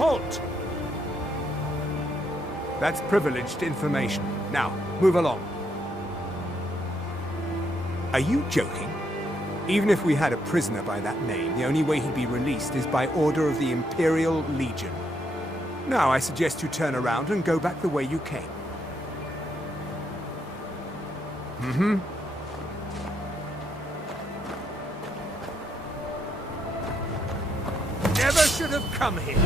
Halt! That's privileged information. Now, move along. Are you joking? Even if we had a prisoner by that name, the only way he'd be released is by order of the Imperial Legion. Now, I suggest you turn around and go back the way you came. Mm-hmm. Never should have come here.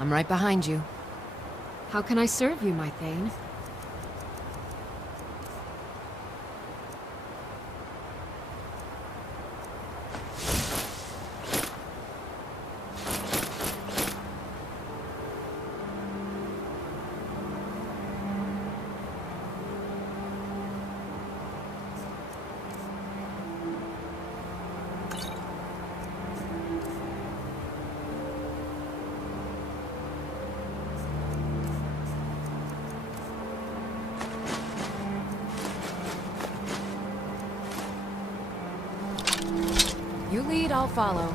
I'm right behind you. How can I serve you, my Thane? You lead, I'll follow.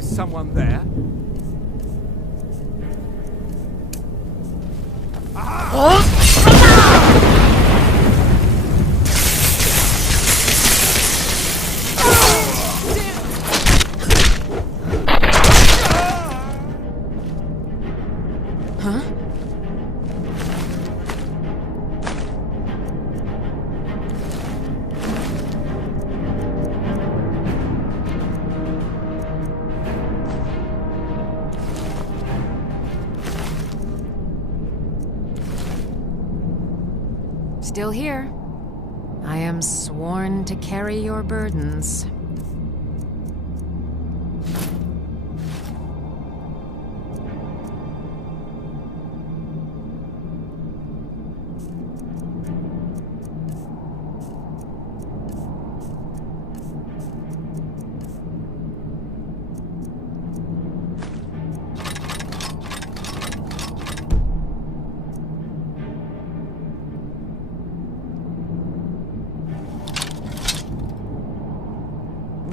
Someone there? Huh? still here. I am sworn to carry your burdens.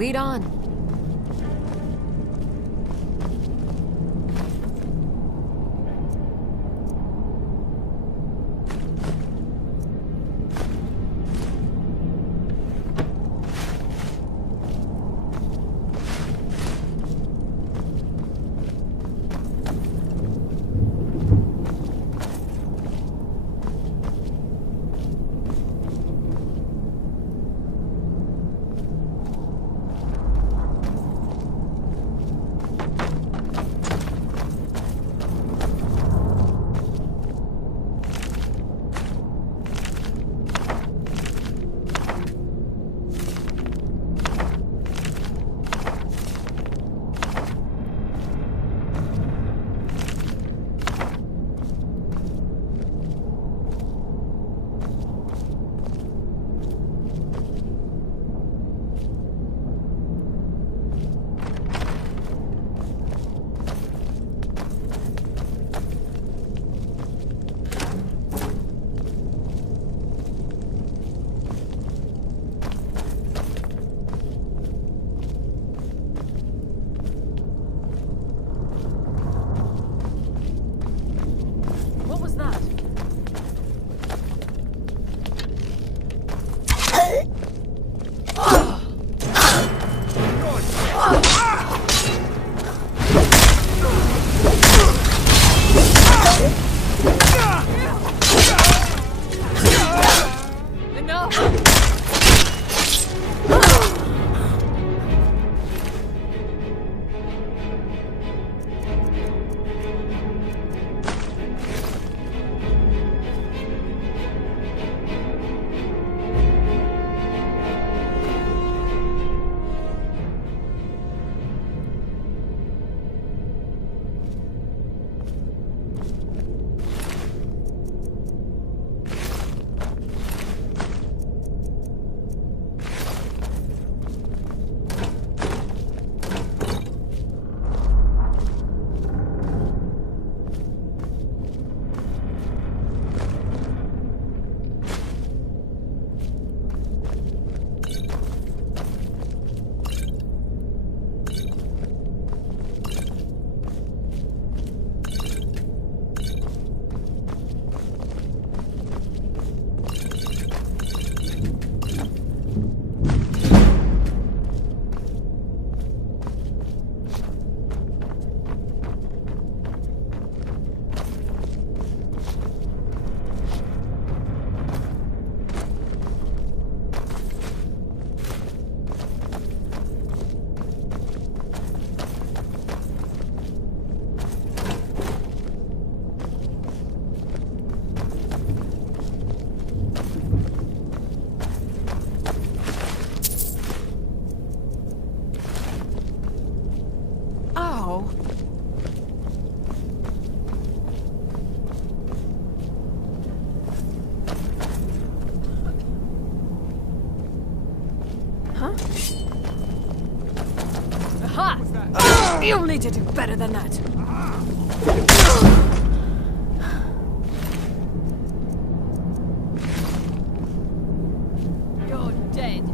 Lead on. You'll need to do better than that. You're dead.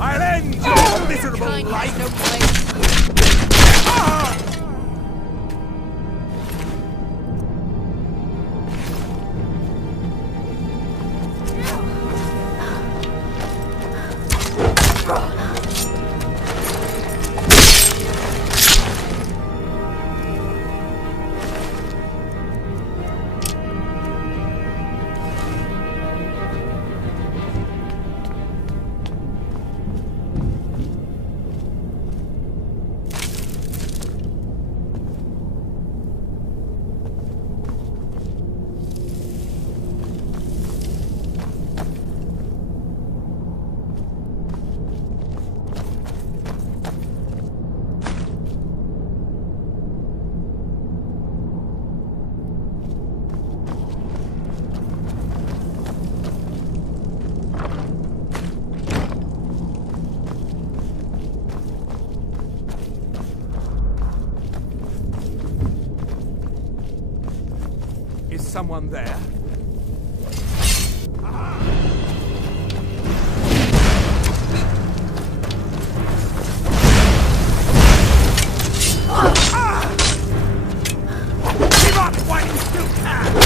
I'll end your miserable Kind life! has no place. Is someone there? Give up while you still can!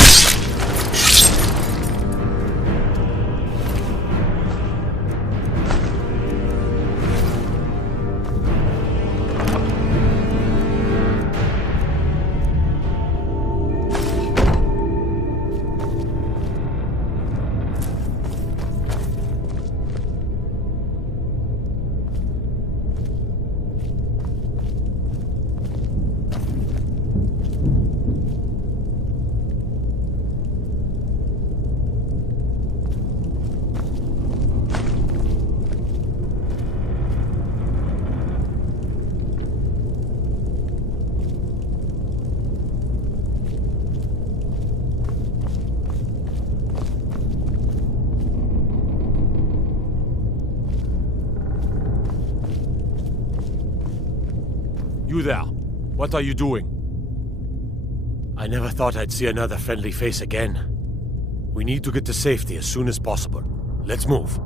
You there. What are you doing? I never thought I'd see another friendly face again. We need to get to safety as soon as possible. Let's move.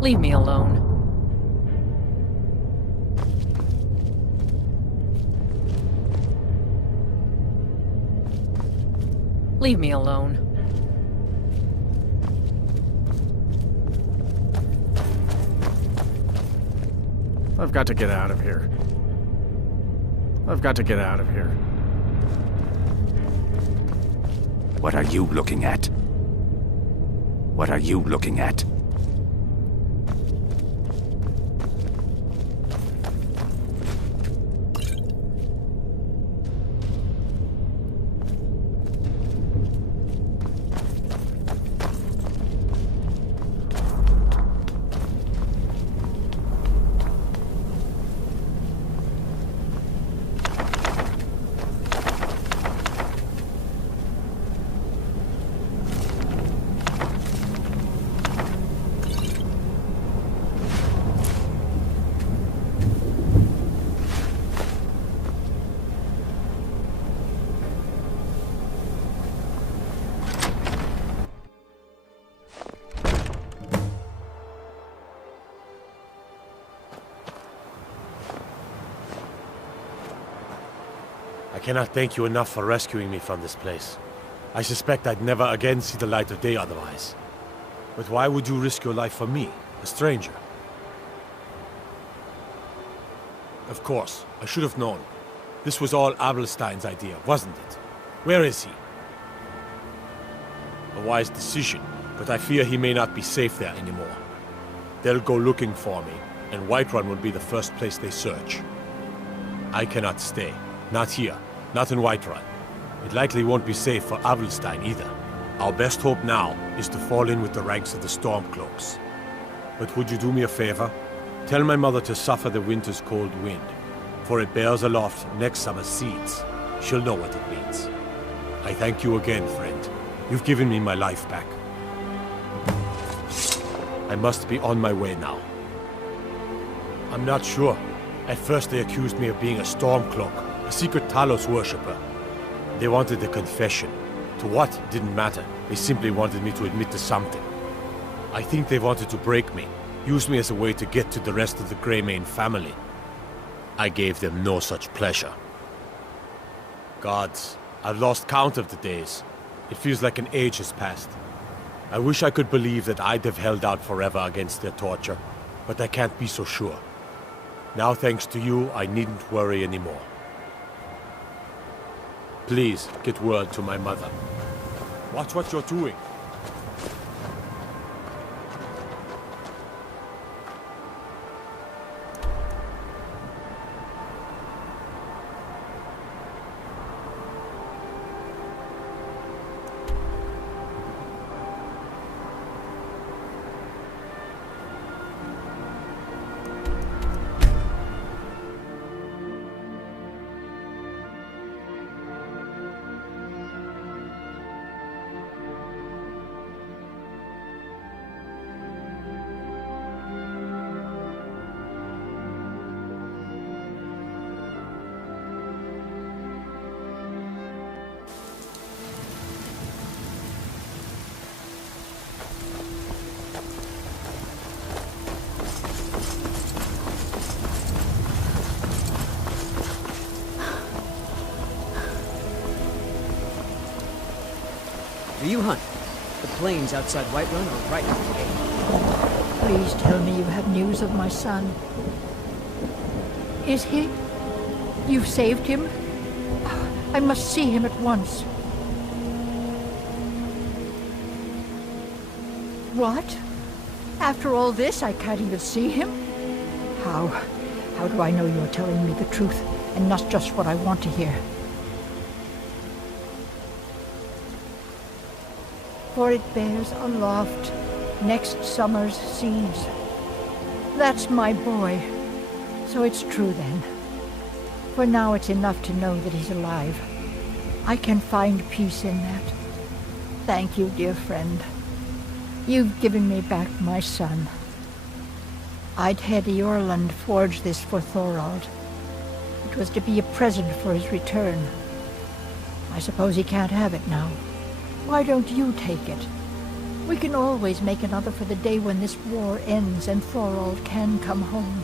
Leave me alone. Leave me alone. I've got to get out of here. I've got to get out of here. What are you looking at? What are you looking at? I cannot thank you enough for rescuing me from this place. I suspect I'd never again see the light of day otherwise. But why would you risk your life for me, a stranger? Of course. I should have known. This was all Abelstein's idea, wasn't it? Where is he? A wise decision, but I fear he may not be safe there anymore. They'll go looking for me, and Whiterun will be the first place they search. I cannot stay. Not here. Not in Whiterun. It likely won't be safe for Abelstein either. Our best hope now is to fall in with the ranks of the Stormcloaks. But would you do me a favor? Tell my mother to suffer the winter's cold wind, for it bears aloft next summer's seeds. She'll know what it means. I thank you again, friend. You've given me my life back. I must be on my way now. I'm not sure. At first they accused me of being a Stormcloak, a secret Talos worshipper. They wanted a confession. To what didn't matter. They simply wanted me to admit to something. I think they wanted to break me, use me as a way to get to the rest of the Greymane family. I gave them no such pleasure. Gods, I've lost count of the days. It feels like an age has passed. I wish I could believe that I'd have held out forever against their torture, but I can't be so sure. Now, thanks to you, I needn't worry anymore. Please, get word to my mother. Watch what you're doing. Do you hunt? The plains outside Whiterun are right for the game. Please tell me you have news of my son. Is he? You've saved him? I must see him at once. What? After all this, I can't even see him? How? How do I know you're telling me the truth, and not just what I want to hear? For it bears aloft next summer's seeds. That's my boy. So it's true then. For now it's enough to know that he's alive. I can find peace in that. Thank you, dear friend. You've given me back my son. I'd had Eorlund forge this for Thorald. It was to be a present for his return. I suppose he can't have it now. Why don't you take it? We can always make another for the day when this war ends and Thorald can come home.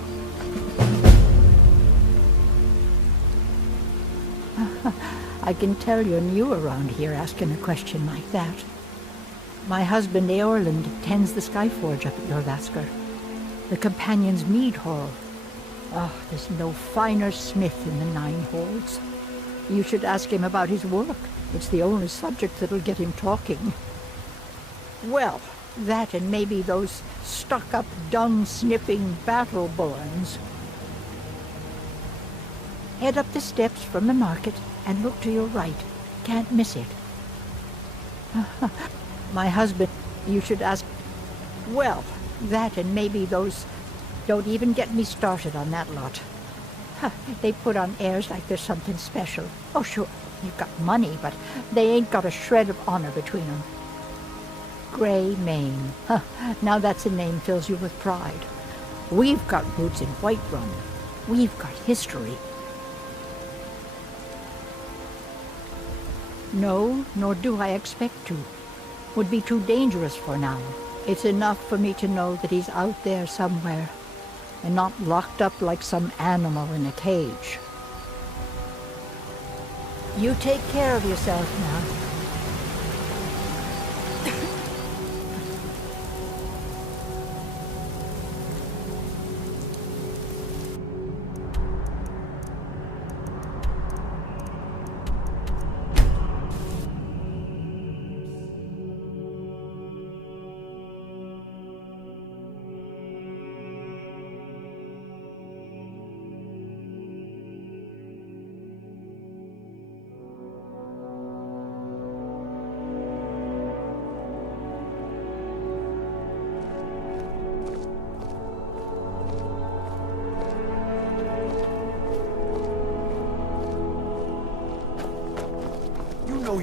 I can tell you're new around here asking a question like that. My husband Eorlund tends the Skyforge up at Jorvaskr, the Companion's Mead Hall. Oh, there's no finer smith in the Nine Halls. You should ask him about his work. It's the only subject that'll get him talking. Well, that and maybe those stuck-up, dung-sniffing battle-borns. Head up the steps from the market and look to your right. Can't miss it. My husband, you should ask... Well, that and maybe those... Don't even get me started on that lot. They put on airs like there's something special. Oh, sure, you've got money, but they ain't got a shred of honor between them. Greymane. Now that's a name fills you with pride. We've got roots in Whiterun. We've got history. No, nor do I expect to. Would be too dangerous for now. It's enough for me to know that he's out there somewhere, and not locked up like some animal in a cage. You take care of yourself now.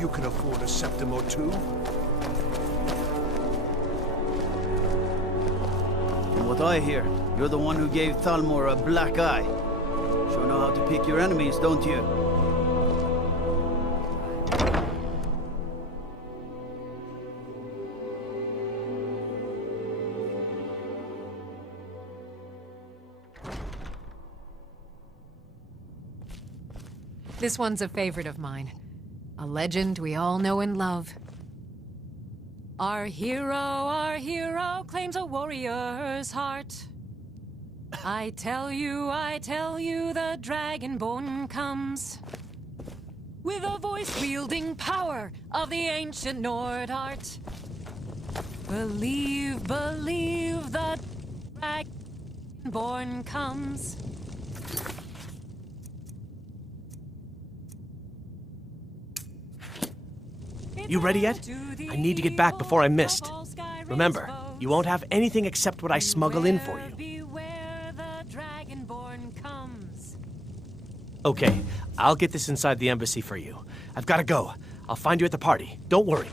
you can afford a septim or two. From what I hear, you're the one who gave Thalmor a black eye. Sure know how to pick your enemies, don't you? This one's a favorite of mine. A legend we all know and love. Our hero claims a warrior's heart. I tell you, the Dragonborn comes. With a voice-wielding power of the ancient Nord art. Believe, the Dragonborn comes. You ready yet? I need to get back before I'm missed. Remember, you won't have anything except what I smuggle in for you. Okay, I'll get this inside the embassy for you. I've got to go. I'll find you at the party. Don't worry.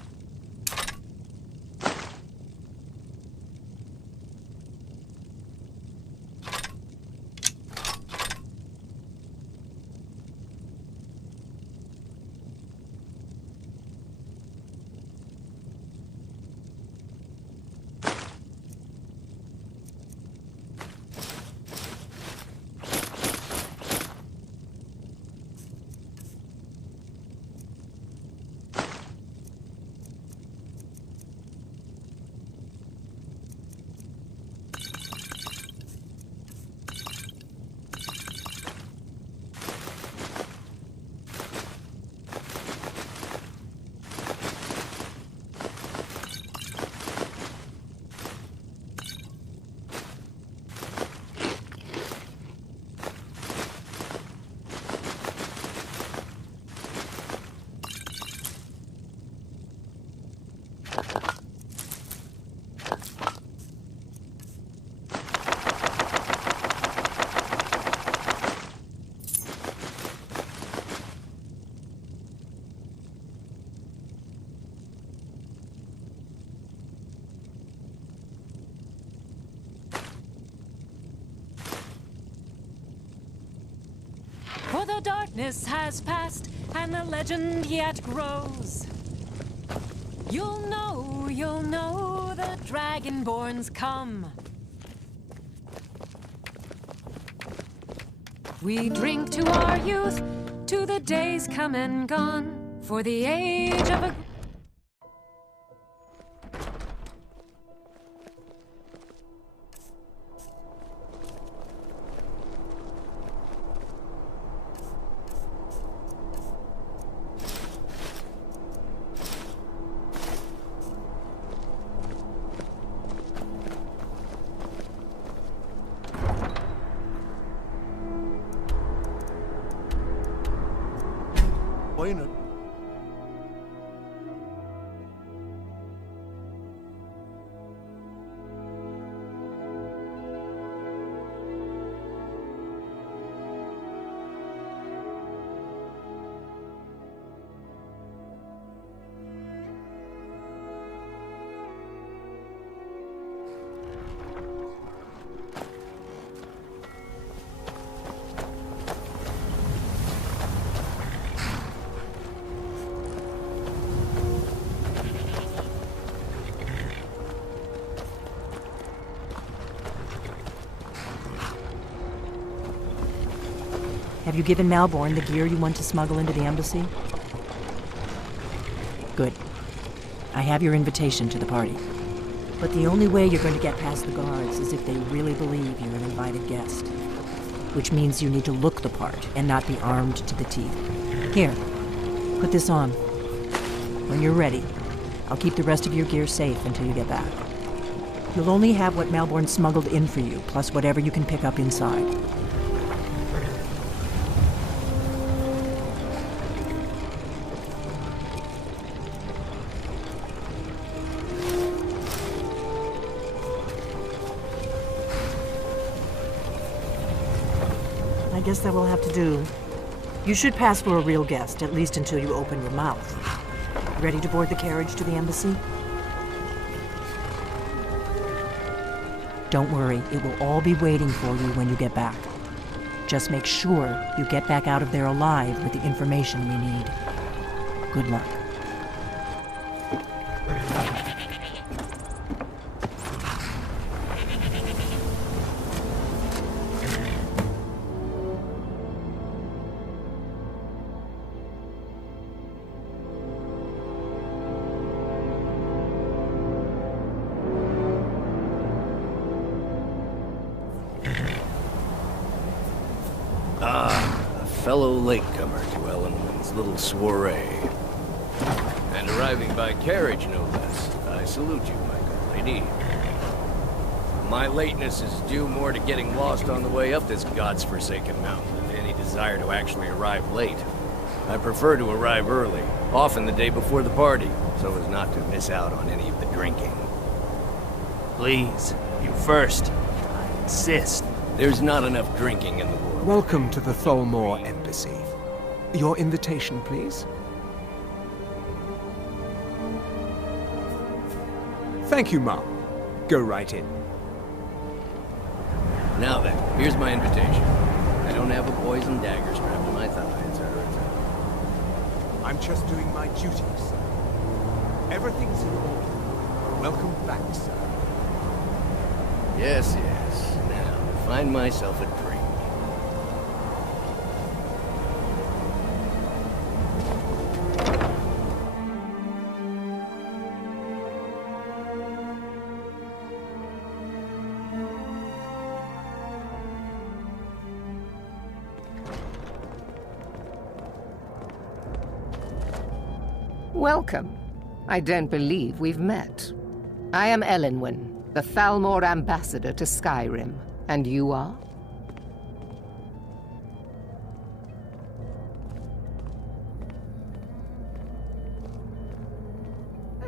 For the darkness has passed, and the legend yet grows. You'll know the Dragonborn's come. We drink to our youth, to the days come and gone, for the age of a... Bueno. Have you given Malborn the gear you want to smuggle into the embassy? Good. I have your invitation to the party. But the only way you're going to get past the guards is if they really believe you're an invited guest. Which means you need to look the part and not be armed to the teeth. Here, put this on. When you're ready, I'll keep the rest of your gear safe until you get back. You'll only have what Malborn smuggled in for you, plus whatever you can pick up inside. I guess that will have to do. You should pass for a real guest, at least until you open your mouth. Ready to board the carriage to the embassy? Don't worry, it will all be waiting for you when you get back. Just make sure you get back out of there alive with the information we need. Good luck. A fellow latecomer to Ellenwood's little soiree. And arriving by carriage, no less. I salute you, my good lady. My lateness is due more to getting lost on the way up this god's-forsaken mountain than any desire to actually arrive late. I prefer to arrive early, often the day before the party, so as not to miss out on any of the drinking. Please, you first. I insist. There's not enough drinking in the world. Welcome to the Thalmor Embassy. Your invitation, please. Thank you, Mom. Go right in. Now then, here's my invitation. I don't have a poison dagger strapped to my thigh, etc., etc. I'm just doing my duty, sir. Everything's in order. Welcome back, sir. Yes, yes. Now, find myself a drink. Welcome. I don't believe we've met. I am Elenwen, the Thalmor ambassador to Skyrim. And you are?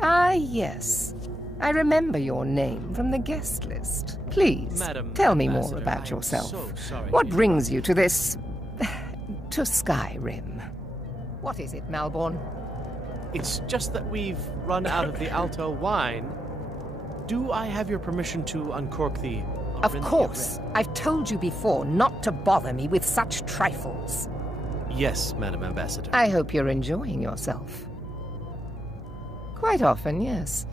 Ah, yes. I remember your name from the guest list. Please, tell me more about yourself. What brings you to this... to Skyrim? What is it, Malborn? It's just that we've run out of the Alto wine. Do I have your permission to uncork the... Of course. I've told you before not to bother me with such trifles. Yes, Madam Ambassador. I hope you're enjoying yourself. Quite often, yes.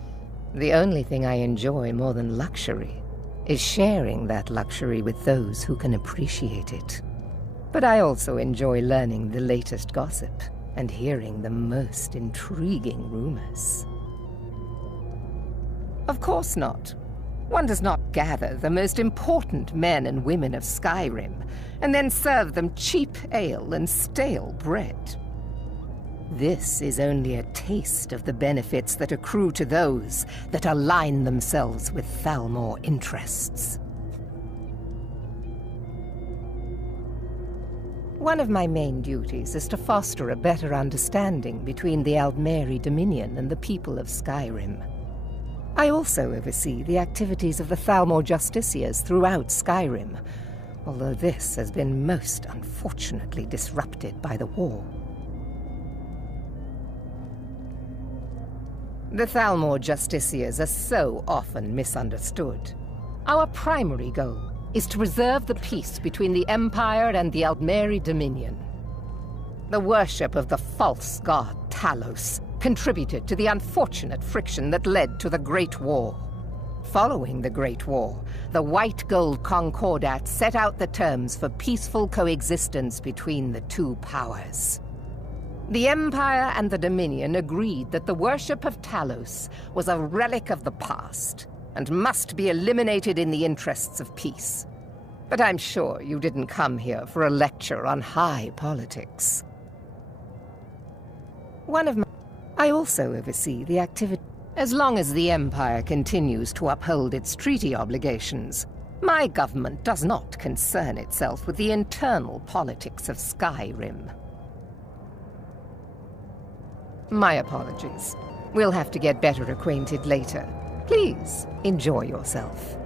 The only thing I enjoy more than luxury is sharing that luxury with those who can appreciate it. But I also enjoy learning the latest gossip and hearing the most intriguing rumors. Of course not. One does not gather the most important men and women of Skyrim and then serve them cheap ale and stale bread. This is only a taste of the benefits that accrue to those that align themselves with Thalmor interests. One of my main duties is to foster a better understanding between the Aldmeri Dominion and the people of Skyrim. I also oversee the activities of the Thalmor Justiciars throughout Skyrim, although this has been most unfortunately disrupted by the war. The Thalmor Justiciars are so often misunderstood. Our primary goal is to preserve the peace between the Empire and the Aldmeri Dominion. The worship of the false god Talos contributed to the unfortunate friction that led to the Great War. Following the Great War, the White Gold Concordat set out the terms for peaceful coexistence between the two powers. The Empire and the Dominion agreed that the worship of Talos was a relic of the past and must be eliminated in the interests of peace. But I'm sure you didn't come here for a lecture on high politics. I also oversee the activity. As long as the Empire continues to uphold its treaty obligations, my government does not concern itself with the internal politics of Skyrim. My apologies. We'll have to get better acquainted later. Please, enjoy yourself.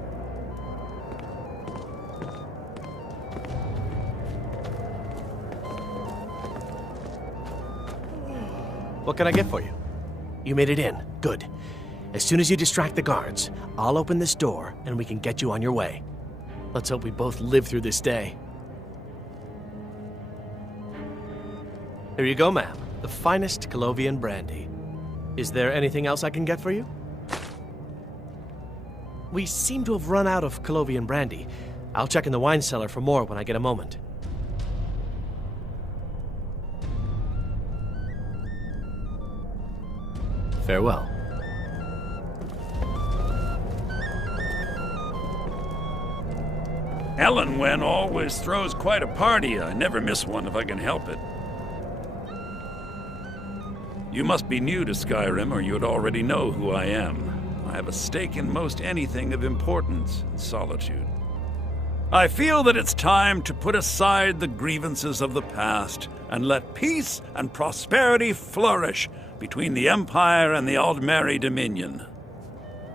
What can I get for you? You made it in. Good. As soon as you distract the guards, I'll open this door and we can get you on your way. Let's hope we both live through this day. Here you go, ma'am. The finest Colovian brandy. Is there anything else I can get for you? We seem to have run out of Colovian brandy. I'll check in the wine cellar for more when I get a moment. Farewell. Ellen always throws quite a party. I never miss one if I can help it. You must be new to Skyrim, or you'd already know who I am. I have a stake in most anything of importance in Solitude. I feel that it's time to put aside the grievances of the past and let peace and prosperity flourish between the Empire and the Aldmeri Dominion.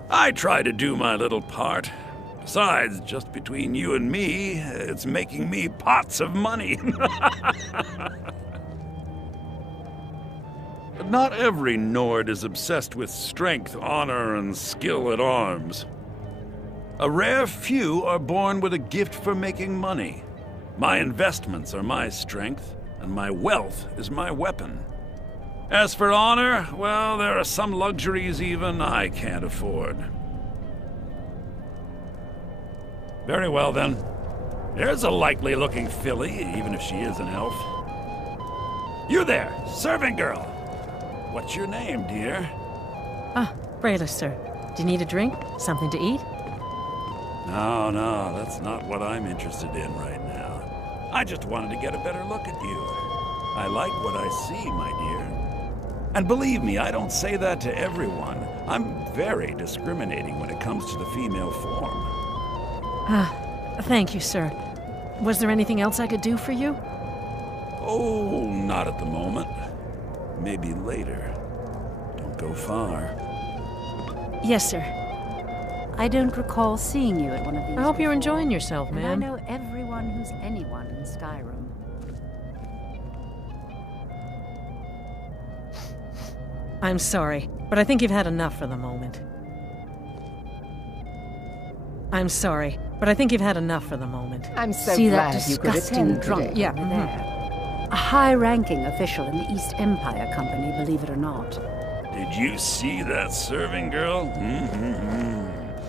I try to do my little part. Besides, just between you and me, it's making me pots of money. But not every Nord is obsessed with strength, honor, and skill at arms. A rare few are born with a gift for making money. My investments are my strength, and my wealth is my weapon. As for honor, well, there are some luxuries even I can't afford. Very well, then. There's a likely-looking filly, even if she is an elf. You there, servant girl! What's your name, dear? Ah, Brayless, sir. Do you need a drink? Something to eat? No, that's not what I'm interested in right now. I just wanted to get a better look at you. I like what I see, my dear. And believe me, I don't say that to everyone. I'm very discriminating when it comes to the female form. Ah, thank you, sir. Was there anything else I could do for you? Oh, not at the moment. Maybe later. Don't go far. Yes, sir. I don't recall seeing you at one of these. I hope you're enjoying yourself, and ma'am. I know everyone who's anyone in Skyrim. I'm sorry, but I think you've had enough for the moment. I'm sorry, but I think you've had enough for the moment. I'm so See glad that you could disgusting attend drunk today. over there? A high-ranking official in the East Empire Company, believe it or not. Did you see that serving girl?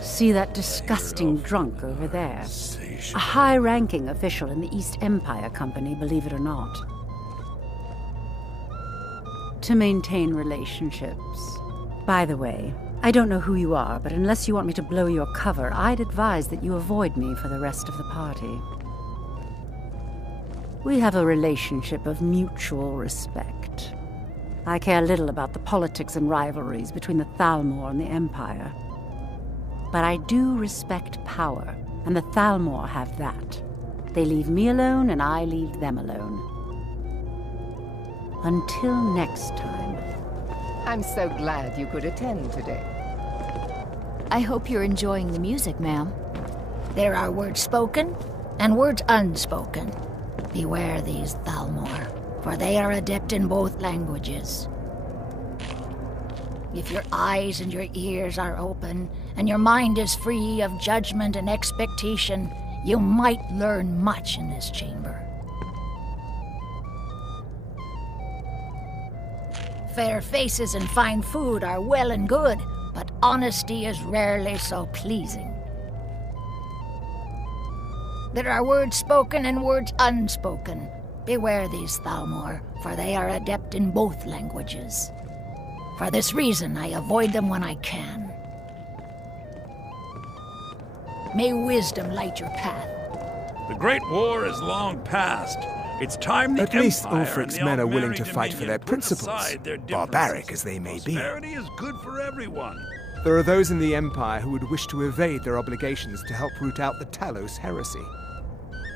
See that disgusting drunk over there? A high-ranking official in the East Empire Company, believe it or not. To maintain relationships. By the way, I don't know who you are, but unless you want me to blow your cover, I'd advise that you avoid me for the rest of the party. We have a relationship of mutual respect. I care little about the politics and rivalries between the Thalmor and the Empire. But I do respect power, and the Thalmor have that. They leave me alone, and I leave them alone. Until next time. I'm so glad you could attend today. I hope you're enjoying the music, ma'am. There are words spoken and words unspoken. Beware these Thalmor, for they are adept in both languages. If your eyes and your ears are open, and your mind is free of judgment and expectation, you might learn much in this chamber. Fair faces and fine food are well and good, but honesty is rarely so pleasing. There are words spoken and words unspoken. Beware these Thalmor, for they are adept in both languages. For this reason, I avoid them when I can. May wisdom light your path. The Great War is long past. It's time the At least Empire and Ulfric's the men are willing Aldmeri to fight for their Dominion put principles, aside their barbaric as they may be. Prosperity is good for everyone. There are those in the Empire who would wish to evade their obligations to help root out the Talos heresy.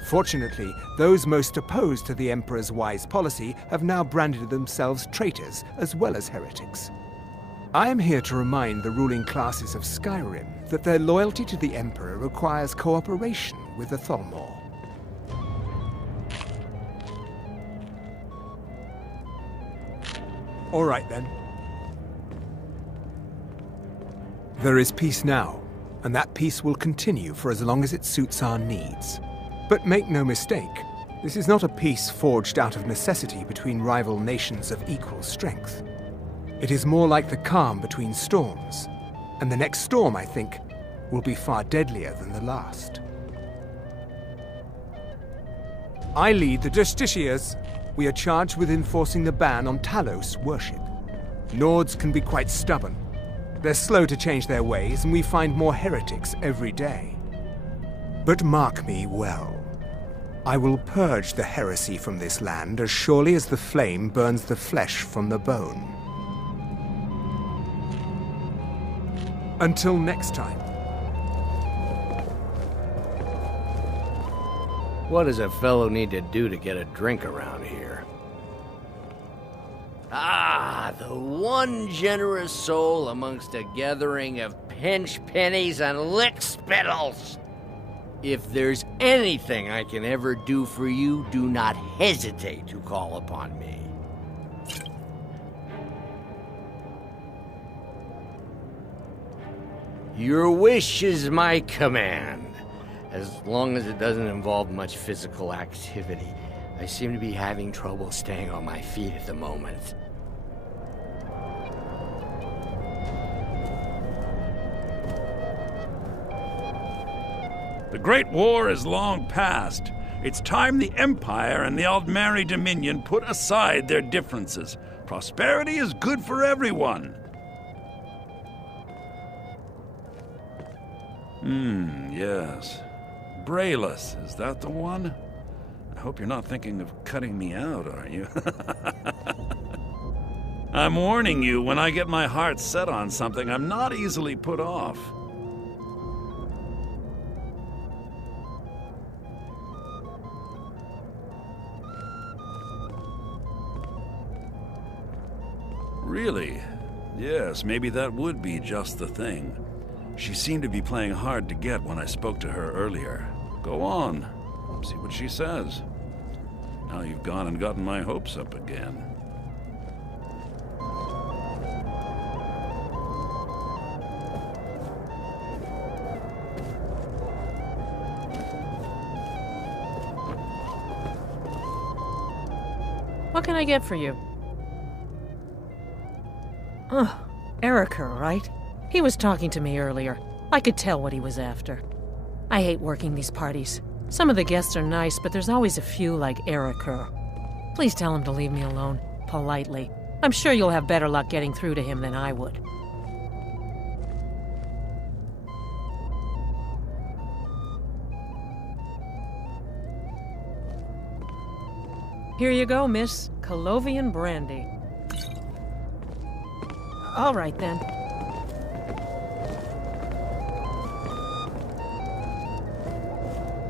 Fortunately, those most opposed to the Emperor's wise policy have now branded themselves traitors as well as heretics. I am here to remind the ruling classes of Skyrim that their loyalty to the Emperor requires cooperation with the Thalmor. All right, then. There is peace now, and that peace will continue for as long as it suits our needs. But make no mistake, this is not a peace forged out of necessity between rival nations of equal strength. It is more like the calm between storms, and the next storm, I think, will be far deadlier than the last. I lead the Justiciars. We are charged with enforcing the ban on Talos worship. Nords can be quite stubborn. They're slow to change their ways, and we find more heretics every day. But mark me well. I will purge the heresy from this land as surely as the flame burns the flesh from the bone. Until next time. What does a fellow need to do to get a drink around here? Ah, the one generous soul amongst a gathering of pinch pennies and lick spittles. If there's anything I can ever do for you, do not hesitate to call upon me. Your wish is my command, as long as it doesn't involve much physical activity. I seem to be having trouble staying on my feet at the moment. The Great War is long past. It's time the Empire and the Aldmeri Dominion put aside their differences. Prosperity is good for everyone. Yes. Brayless, is that the one? I hope you're not thinking of cutting me out, are you? I'm warning you, when I get my heart set on something, I'm not easily put off. Really? Yes, maybe that would be just the thing. She seemed to be playing hard to get when I spoke to her earlier. Go on. See what she says. Now you've gone and gotten my hopes up again. What can I get for you? Oh, Erica, right? He was talking to me earlier. I could tell what he was after. I hate working these parties. Some of the guests are nice, but there's always a few like Erica. Please tell him to leave me alone, politely. I'm sure you'll have better luck getting through to him than I would. Here you go, miss. Colovian brandy. All right, then.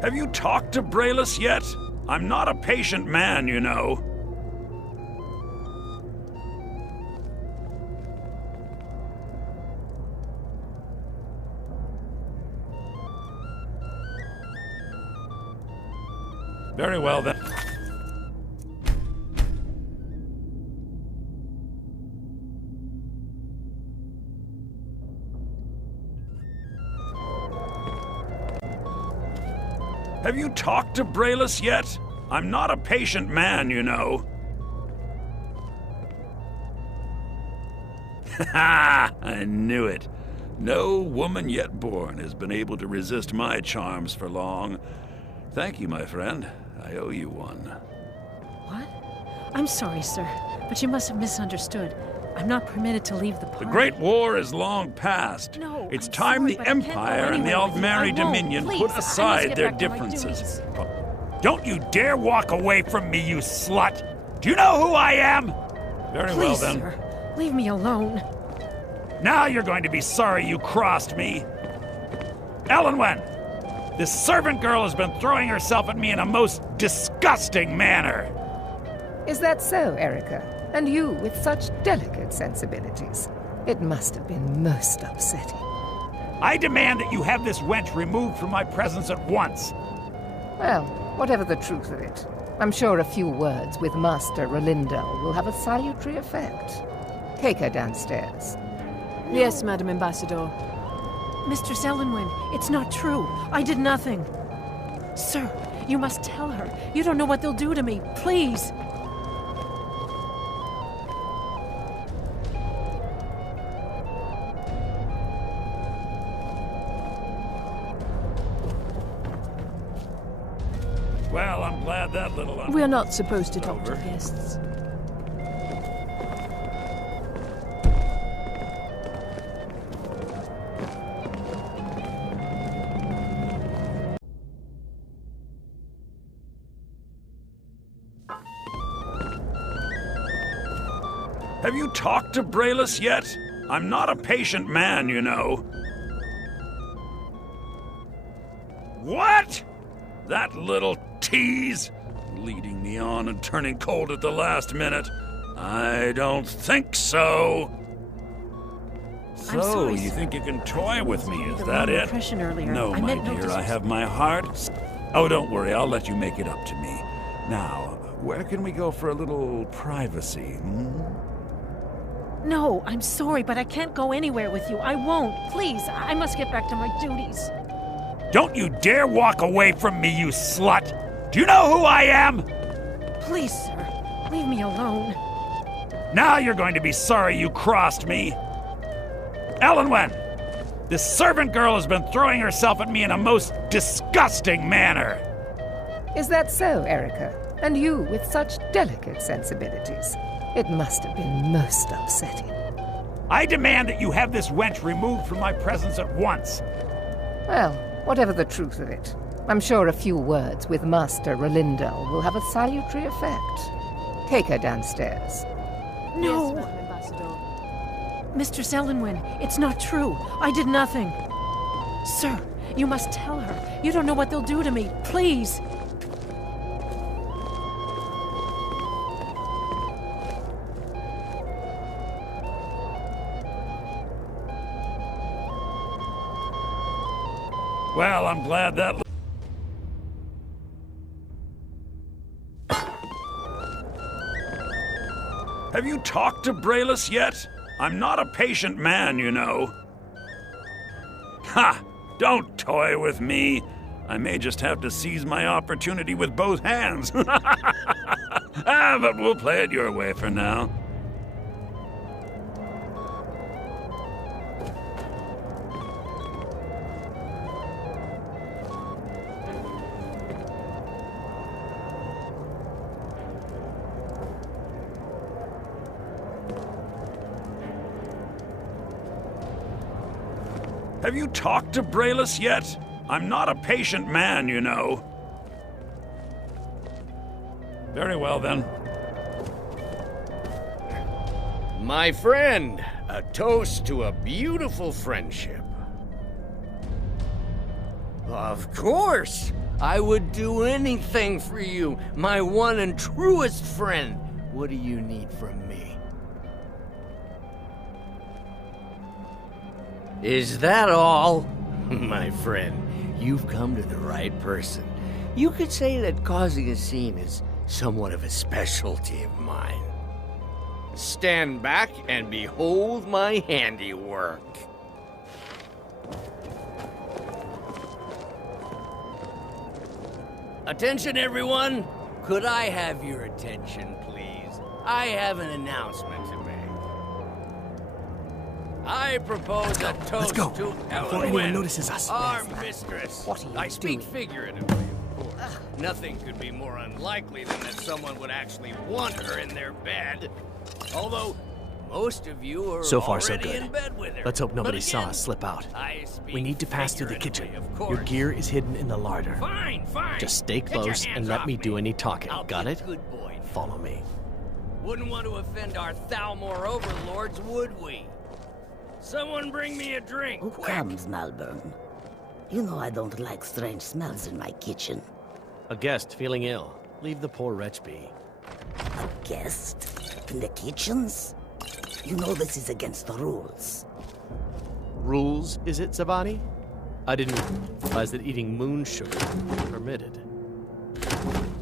Have you talked to Brayless yet? I'm not a patient man, you know. Very well, then. Have you talked to Brayless yet? I'm not a patient man, you know. Ha! I knew it. No woman yet born has been able to resist my charms for long. Thank you, my friend. I owe you one. What? I'm sorry, sir, but you must have misunderstood. I'm not permitted to leave the party. The Great War is long past. No, it's I'm time sorry, the but I can't go Empire and the anywhere with you. I Aldmeri won't. Dominion Please, put I must aside get their back to my differences. duties. Don't you dare walk away from me, you slut! Do you know who I am? Very Please, well, then. sir, leave me alone. Now you're going to be sorry you crossed me. Elenwen, this servant girl has been throwing herself at me in a most disgusting manner. Is that so, Erica? And you with such delicate sensibilities. It must have been most upsetting. I demand that you have this wench removed from my presence at once. Well, whatever the truth of it, I'm sure a few words with Master Rolindel will have a salutary effect. Take her downstairs. Yes, Madam Ambassador. Mr. Seldenwyn, it's not true. I did nothing. Sir, you must tell her. You don't know what they'll do to me. Please. Well, I'm glad that little... We're not supposed to talk to guests. Have you talked to Braylus yet? I'm not a patient man, you know. What? That little tease? Leading me on and turning cold at the last minute? I don't think so. So, sorry, you sir. think you can toy with me, is The that wrong it? impression earlier. No, I my meant no dear, I disrespect. have my heart. Oh, don't worry, I'll let you make it up to me. Now, where can we go for a little privacy, No, I'm sorry, but I can't go anywhere with you. I won't. Please, I must get back to my duties. Don't you dare walk away from me, you slut! Do you know who I am? Please, sir, leave me alone. Now you're going to be sorry you crossed me. Ellenwen, this servant girl has been throwing herself at me in a most disgusting manner. Is that so, Erica? And you with such delicate sensibilities. It must have been most upsetting. I demand that you have this wench removed from my presence at once. Well, whatever the truth of it, I'm sure a few words with Master Rolindel will have a salutary effect. Take her downstairs. No! Mr. Seldenwyn, it's not true. I did nothing. Sir, you must tell her. You don't know what they'll do to me. Please! Well, I'm glad that... Have you talked to Braylus yet? I'm not a patient man, you know. Ha! Don't toy with me. I may just have to seize my opportunity with both hands. But we'll play it your way for now. Have you talked to Braylus yet? I'm not a patient man, you know. Very well, then. My friend, a toast to a beautiful friendship. Of course! I would do anything for you, my one and truest friend. What do you need from me? Is that all? My friend, you've come to the right person. You could say that causing a scene is somewhat of a specialty of mine. Stand back and behold my handiwork. Attention, everyone! Could I have your attention, please? I have an announcement to make. I propose a toast to before anyone Ellenwen, notices us. our mistress. What are you I speak doing? figuratively, of course. Nothing could be more unlikely than that someone would actually want her in their bed. Although, most of you are So far, so already good. in bed with her. Let's hope nobody But saw again, us slip out. I speak We need to pass through the kitchen. figuratively, of Your course. gear is hidden in the larder. Fine, fine. Just stay Get your close hands and let off me do any talking. I'll Got be a it? good boy. Follow me. Wouldn't want to offend our Thalmor overlords, would we? Someone bring me a drink, Who quick! comes, Malburn? You know I don't like strange smells in my kitchen. A guest feeling ill. Leave the poor wretch be. A guest? In the kitchens? You know this is against the rules. Rules, is it, Zavani? I didn't realize that eating moon sugar was permitted.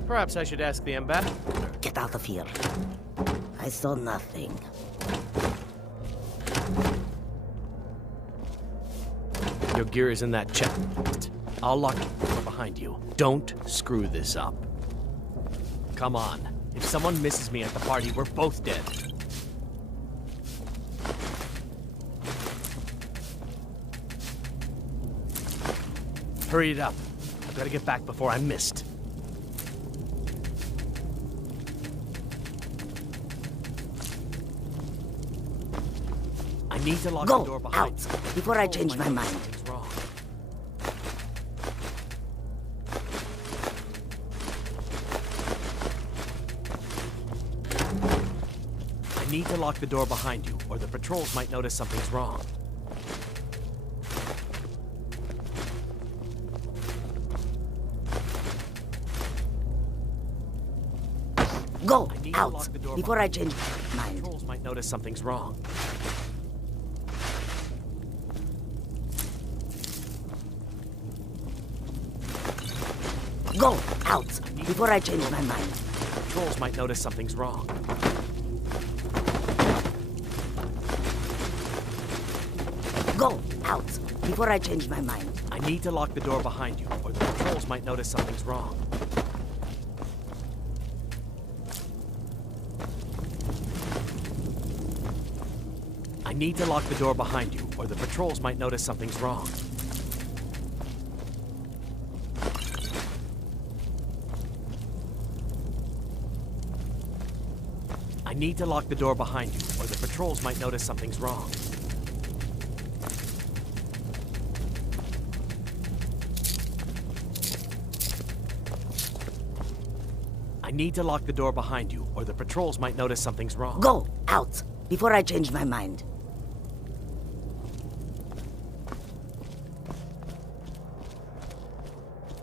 Perhaps I should ask the ambassador. Get out of here. I saw nothing. Your gear is in that chest. I'll lock the door behind you. Don't screw this up. Come on. If someone misses me at the party, we're both dead. Hurry it up. I've got to get back before I'm missed. I need to lock the door behind me. Out before I change my mind. Something's wrong. I need to lock the door behind you, or the patrols might notice something's wrong. Go out before I change my mind. Patrols might notice something's wrong. Go out before I change my mind. Patrols might notice something's wrong. Go out before I change my mind. I need to lock the door behind you, or the patrols might notice something's wrong. I need to lock the door behind you, or the patrols might notice something's wrong. I need to lock the door behind you, or the patrols might notice something's wrong. I need to lock the door behind you, or the patrols might notice something's wrong. Go out before I change my mind.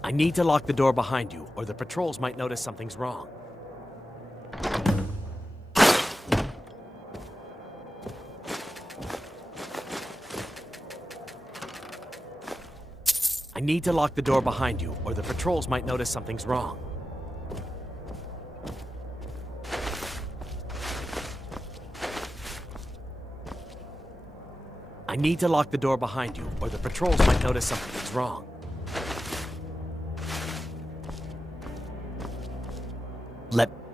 I need to lock the door behind you, or the patrols might notice something's wrong. I need to lock the door behind you, or the patrols might notice something's wrong. I need to lock the door behind you, or the patrols might notice something's wrong.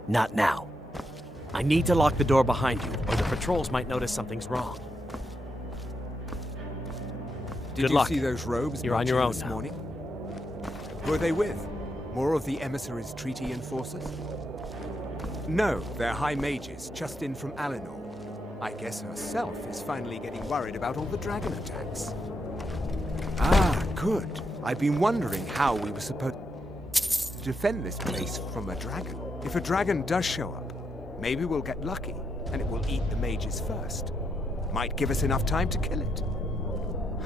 Not now. I need to lock the door behind you, or the patrols might notice something's wrong. Did you see those robes You're on your own this now. morning? Who are they with? More of the emissaries' treaty enforcers? No, they're high mages, just in from Alinor. I guess herself is finally getting worried about all the dragon attacks. Ah, good. I've been wondering how we were supposed to defend this place from a dragon. If a dragon does show up, maybe we'll get lucky, and it will eat the mages first. Might give us enough time to kill it.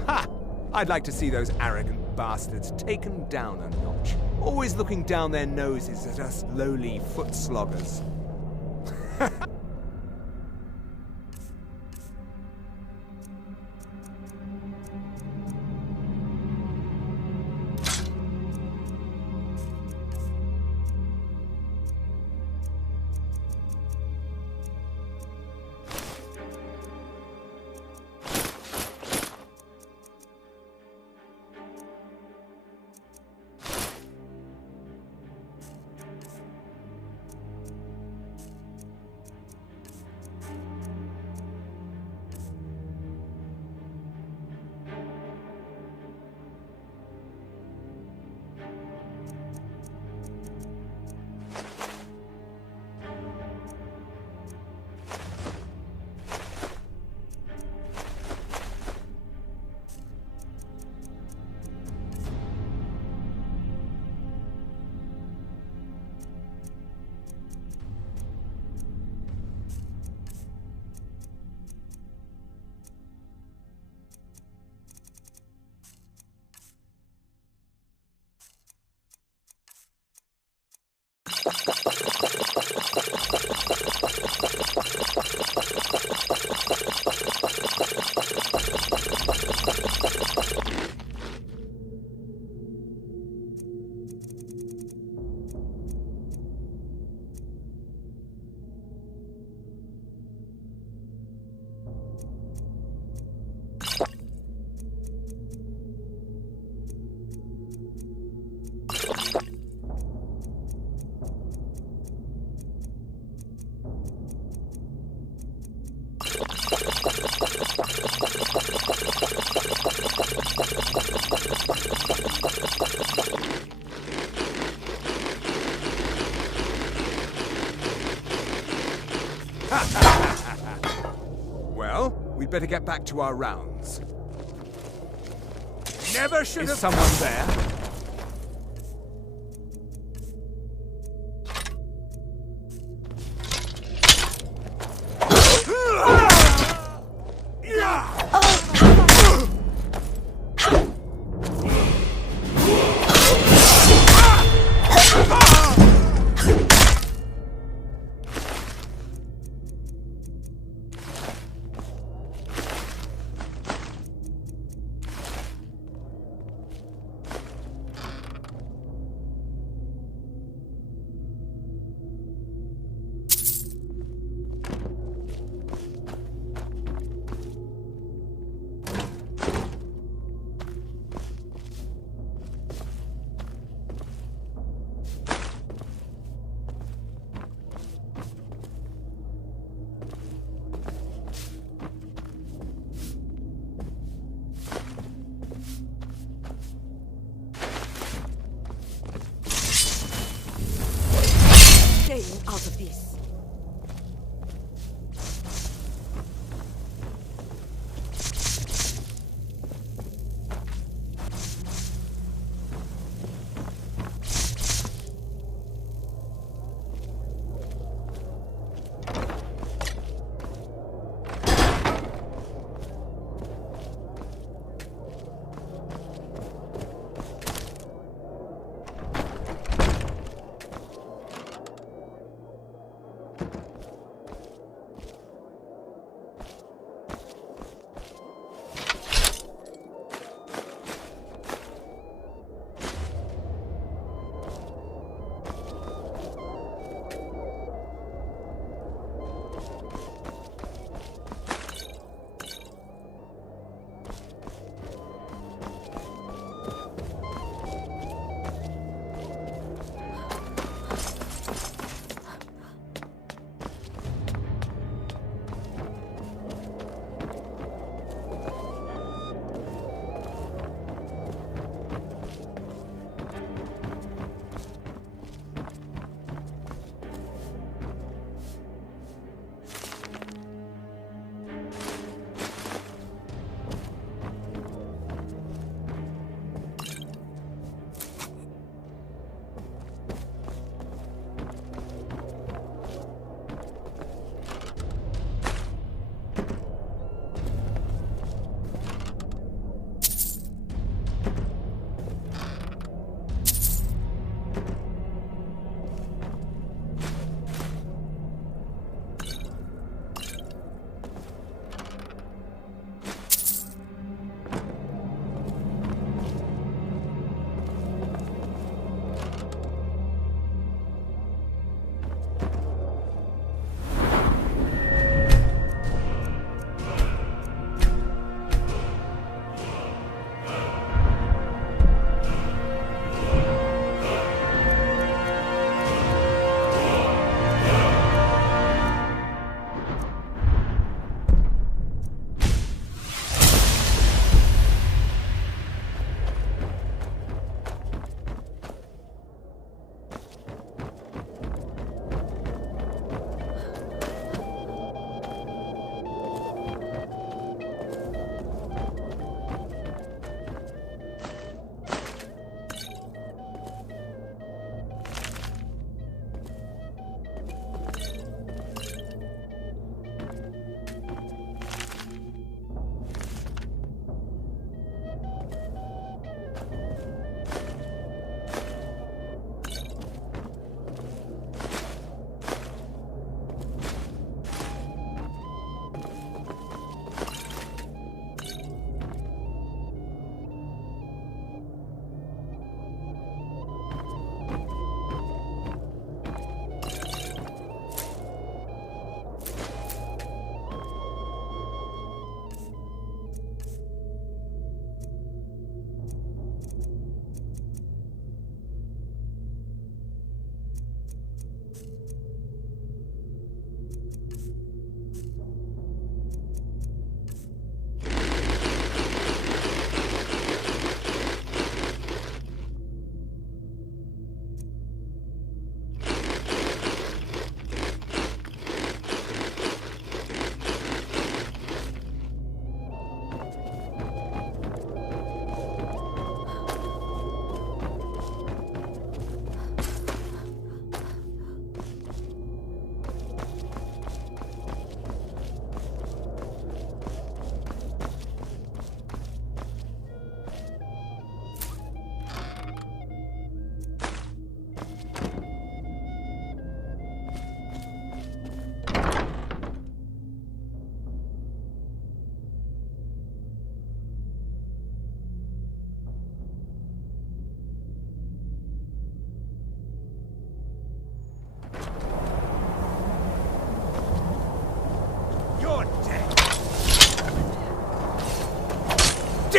Ha! I'd like to see those arrogant bastards taken down a notch. Always looking down their noses at us lowly foot sloggers. Well, we'd better get back to our rounds. Never should have... Is someone there? Staying out of this.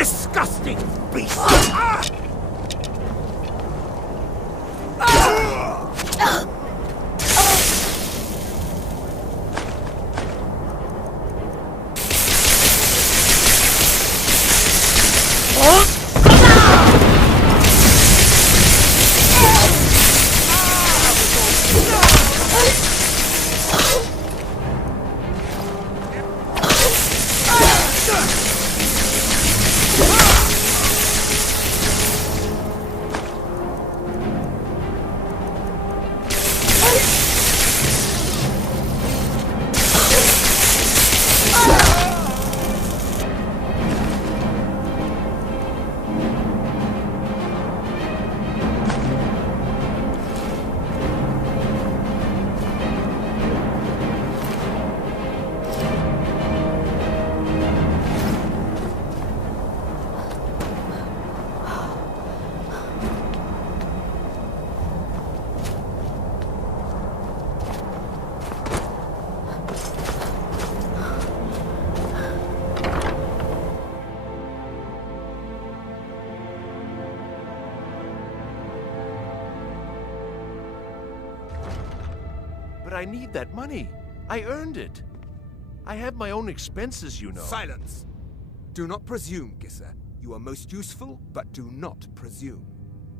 Disgusting beast! But I need that money. I earned it. I have my own expenses, you know. Silence! Do not presume, Gisser. You are most useful, but do not presume.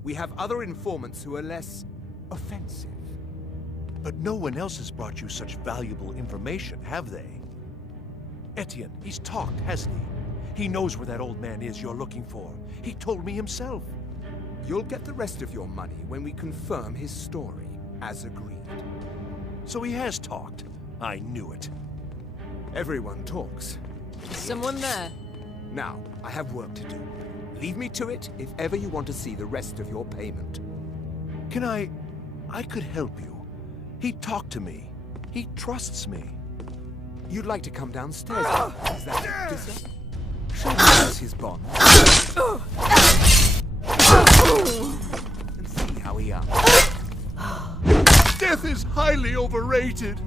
We have other informants who are less offensive. But no one else has brought you such valuable information, have they? Etienne, he's talked, hasn't he? He knows where that old man is you're looking for. He told me himself. You'll get the rest of your money when we confirm his story, as agreed. So he has talked. I knew it. Everyone talks. Someone there. Now, I have work to do. Leave me to it if ever you want to see the rest of your payment. Can I could help you. He talked to me. He trusts me. You'd like to come downstairs? Is that it, Gisser? Show us his bond. And see how he acts. Death is highly overrated.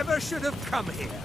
never should have come here.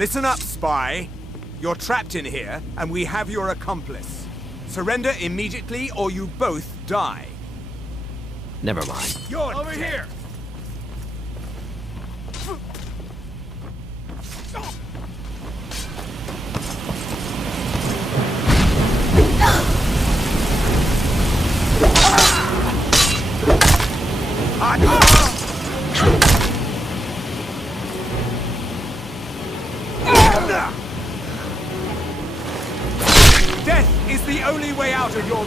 Listen up, spy. You're trapped in here, and we have your accomplice. Surrender immediately, or you both die. Never mind. You're over dead. here! Death is the only way out of your...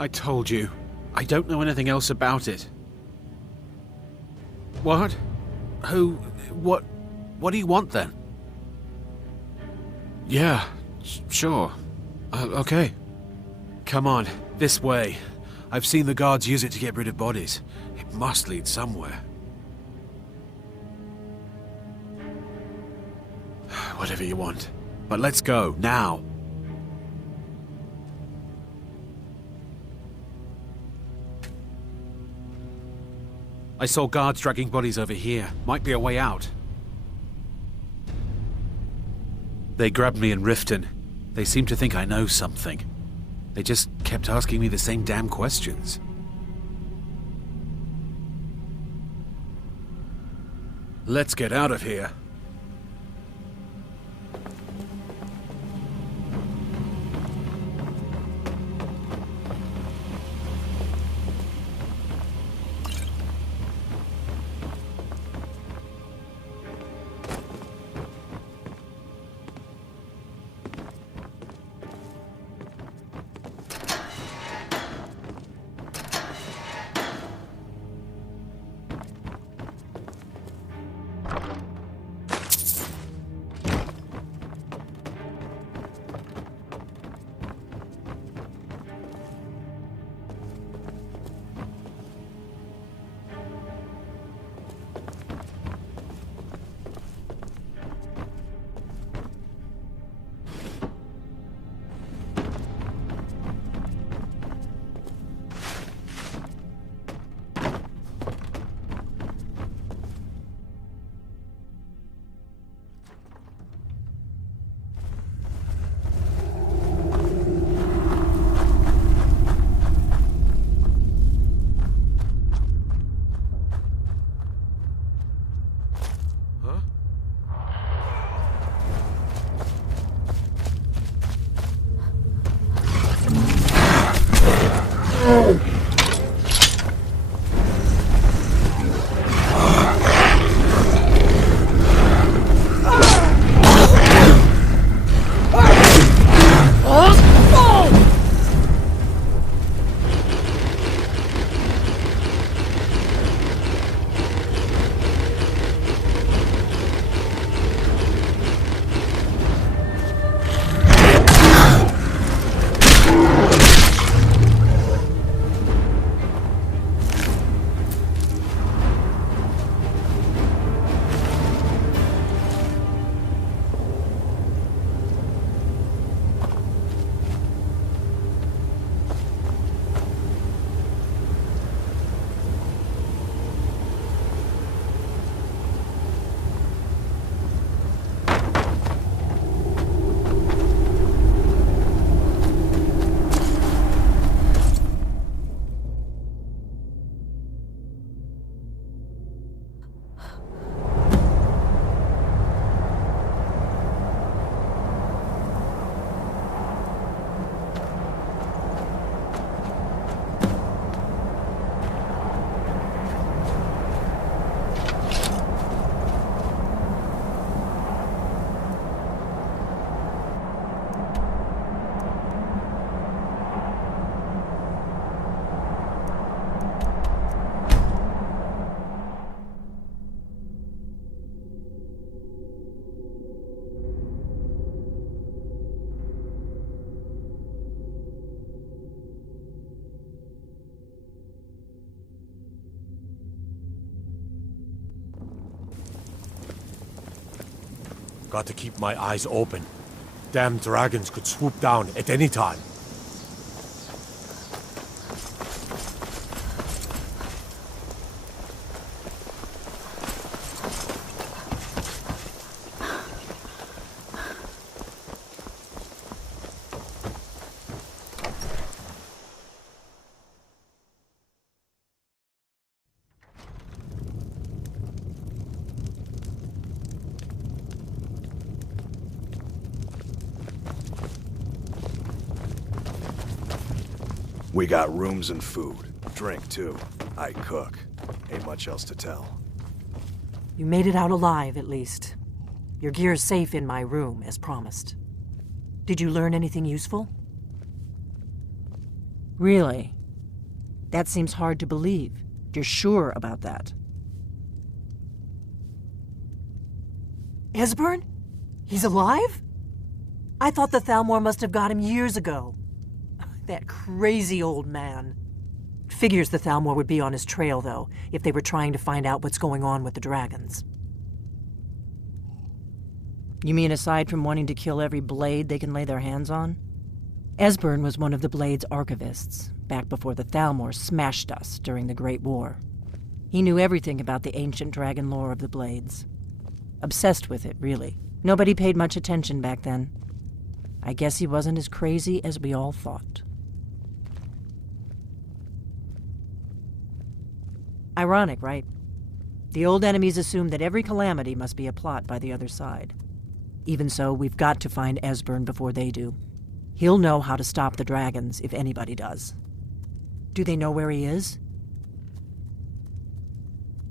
I told you. I don't know anything else about it. What? Who? What do you want then? Yeah, sure. Okay. Come on, this way. I've seen the guards use it to get rid of bodies. It must lead somewhere. Whatever you want. But let's go, now. I saw guards dragging bodies over here. Might be a way out. They grabbed me in Riften. They seem to think I know something. They just kept asking me the same damn questions. Let's get out of here. Got to keep my eyes open. Damn dragons could swoop down at any time. We got rooms and food. Drink, too. I cook. Ain't much else to tell. You made it out alive, at least. Your gear's safe in my room, as promised. Did you learn anything useful? Really? That seems hard to believe. You're sure about that? Esbern? He's alive? I thought the Thalmor must have got him years ago. That crazy old man. Figures the Thalmor would be on his trail, though, if they were trying to find out what's going on with the dragons. You mean aside from wanting to kill every blade they can lay their hands on? Esbern was one of the Blade's archivists, back before the Thalmor smashed us during the Great War. He knew everything about the ancient dragon lore of the Blades. Obsessed with it, really. Nobody paid much attention back then. I guess he wasn't as crazy as we all thought. Ironic, right? The old enemies assumed that every calamity must be a plot by the other side. Even so, we've got to find Esbern before they do. He'll know how to stop the dragons, if anybody does. Do they know where he is?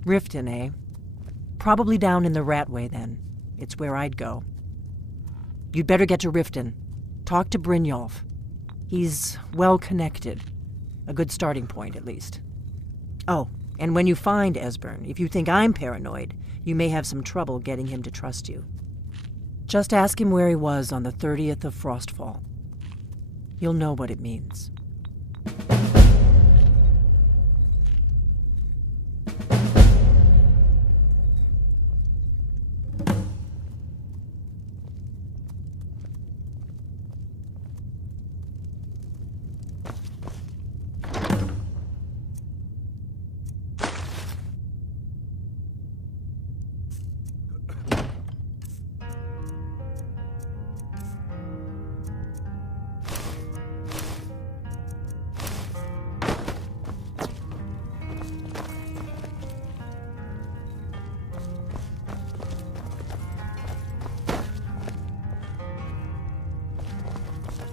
Riften, eh? Probably down in the Ratway, then. It's where I'd go. You'd better get to Riften. Talk to Brynjolf. He's well-connected. A good starting point, at least. Oh, and when you find Esbern, if you think I'm paranoid, you may have some trouble getting him to trust you. Just ask him where he was on the 30th of Frostfall. You'll know what it means.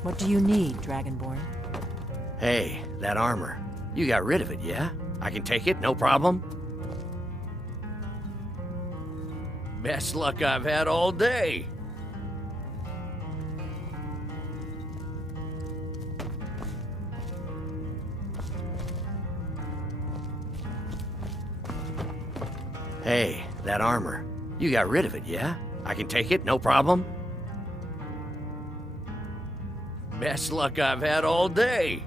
What do you need, Dragonborn? Hey, that armor. You got rid of it, yeah? I can take it, no problem? Best luck I've had all day. Hey, that armor. You got rid of it, yeah? I can take it, no problem? Best luck I've had all day.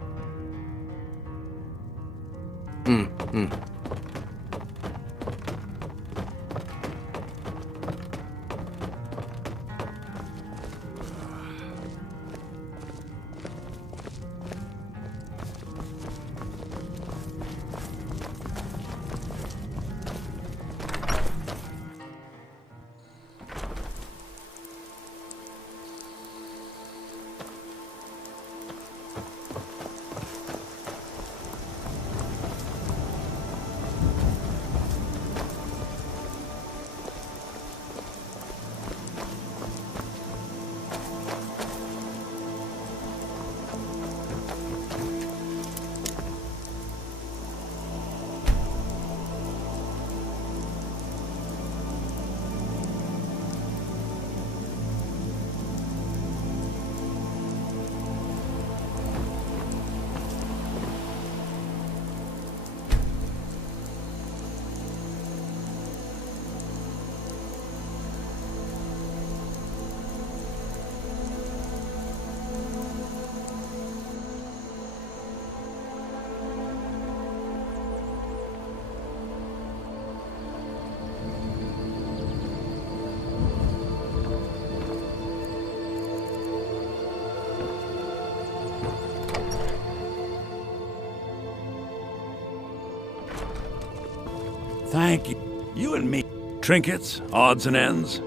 Thank you. You and me. Trinkets, odds and ends.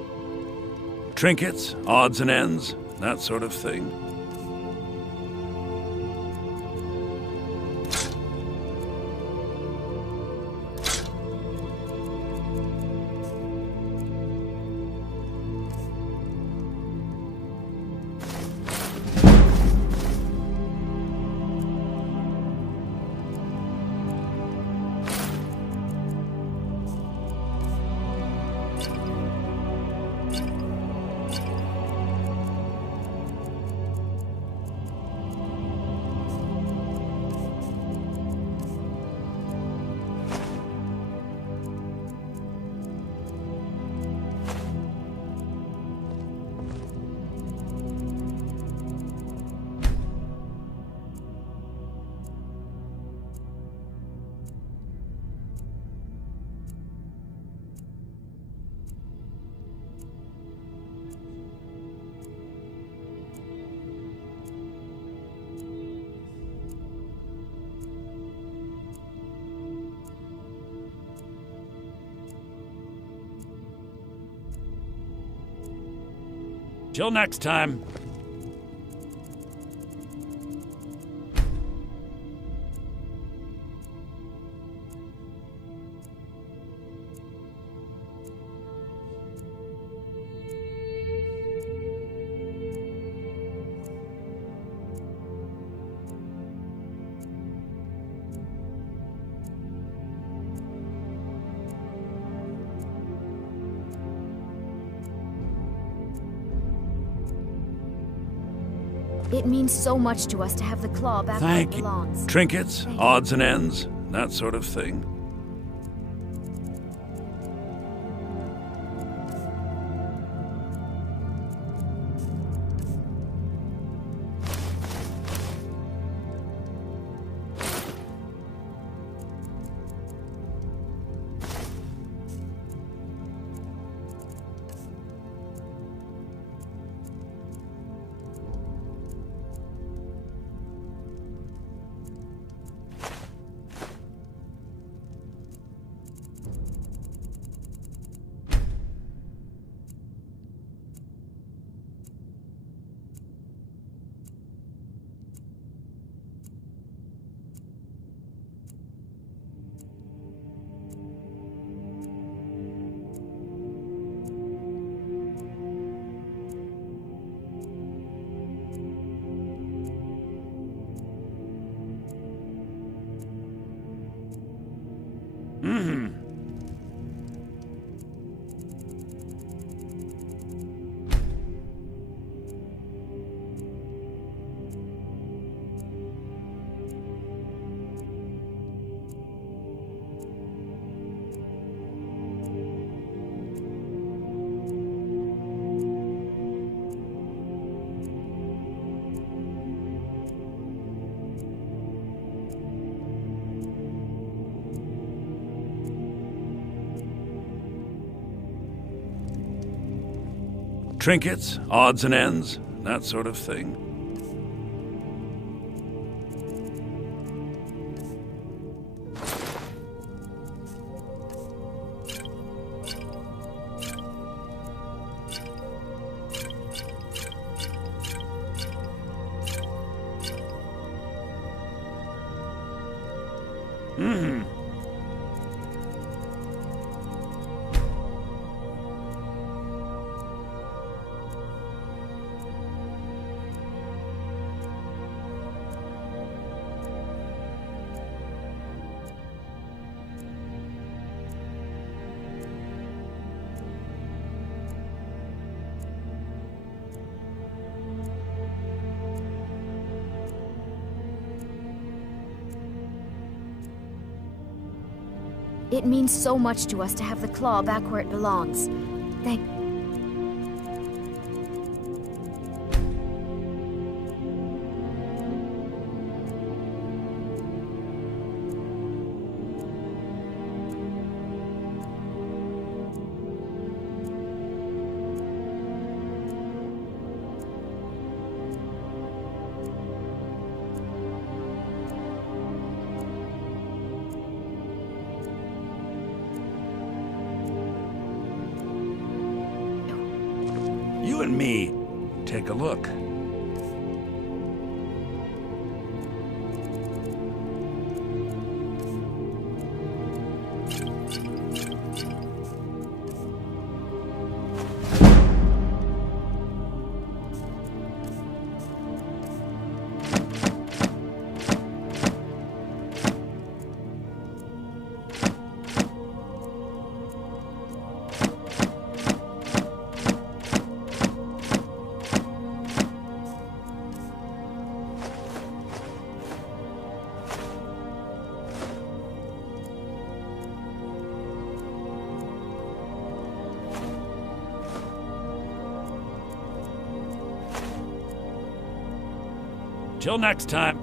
Trinkets, odds and ends, that sort of thing. Till next time. It means so much to us to have the claw back where it Thank you. belongs. Trinkets, odds and ends, that sort of thing. Trinkets, odds and ends, that sort of thing. It means so much to us to have the claw back where it belongs. Thank... You and me, take a look. Till next time.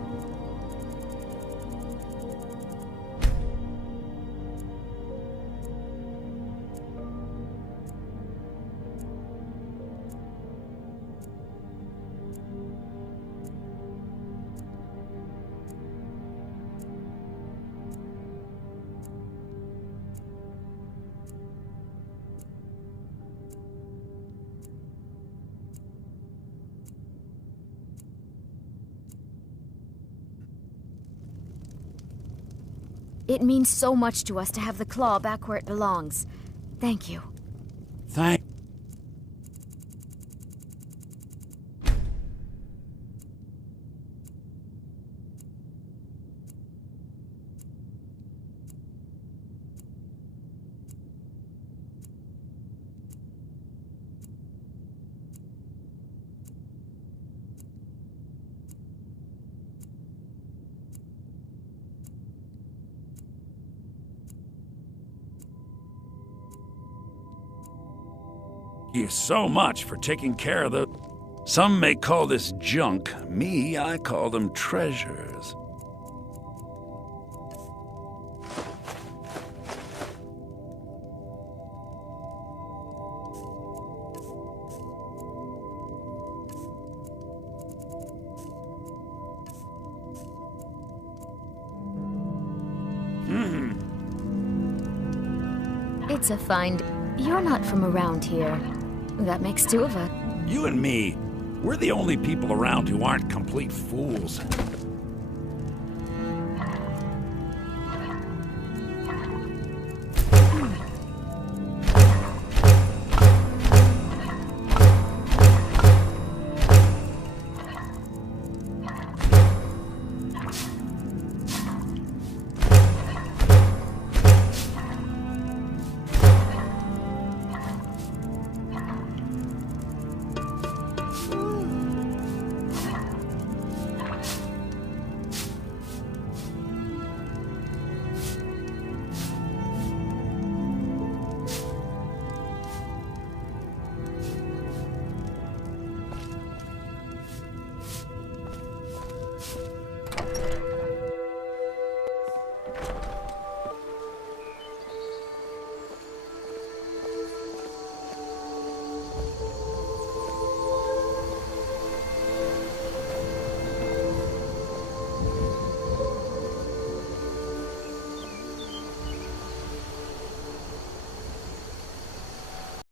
It means so much to us to have the claw back where it belongs. Thank you. Thank... you so much for taking care of the... Some may call this junk. Me, I call them treasures. It's a find. You're not from around here. That makes two of us. You and me, we're the only people around who aren't complete fools.